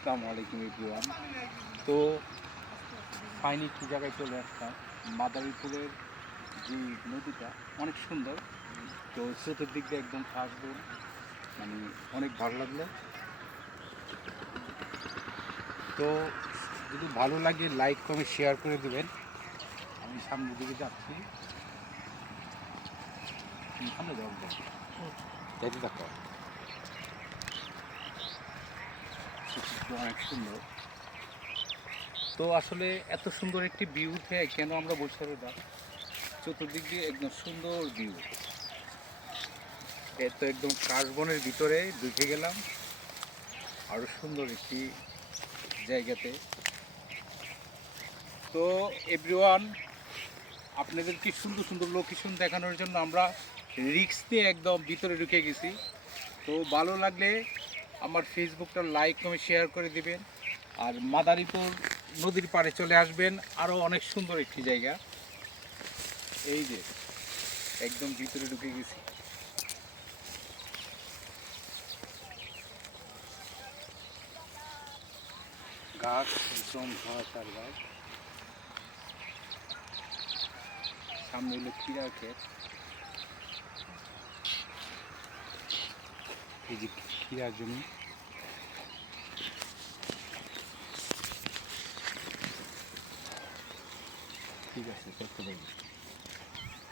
আসসালামু আলাইকুম এভরিওয়ান। তো ফাইনালি একটি জায়গায় চলে আসলাম। মাদারীপুরের যে নদীটা অনেক সুন্দর। তো চতুর্দিক দিয়ে একদম কাশবন, মানে অনেক ভালো লাগলো। তো যদি ভালো লাগে লাইক কমেন্ট শেয়ার করে দেবেন। আমি সামনের দিকে যাচ্ছি, সামনে যাবো যাইতে থাকো। অনেক সুন্দর। তো আসলে এত সুন্দর একটি ভিউ উঠে কেন আমরা বসে রইলাম? চতুর্দিক দিয়ে একদম সুন্দর ভিউ। এ তো একদম কাশবনের ভিতরে ঢুকে গেলাম, আরো সুন্দর একটি জায়গাতে। তো এভরিওয়ান, আপনাদেরকে সুন্দর সুন্দর লোকেশন দেখানোর জন্য আমরা রিক্স নিয়ে একদম ভিতরে ঢুকে গেছি। তো ভালো লাগলে আমার ফেসবুকটা লাইক কমেন্ট শেয়ার করে দিবেন, আর মাদারীপুর নদীর পাড়ে চলে আসবেন। আরও অনেক সুন্দর একটি জায়গা। এই যে একদম ভিতরে ঢুকে গেছি। গাছ একদম ঘাস আর গাছ, সামনে হলো ক্ষীরার ক্ষেত। এই যে ক্ষীরার জমি। ঠিক আছে, করতে পারি।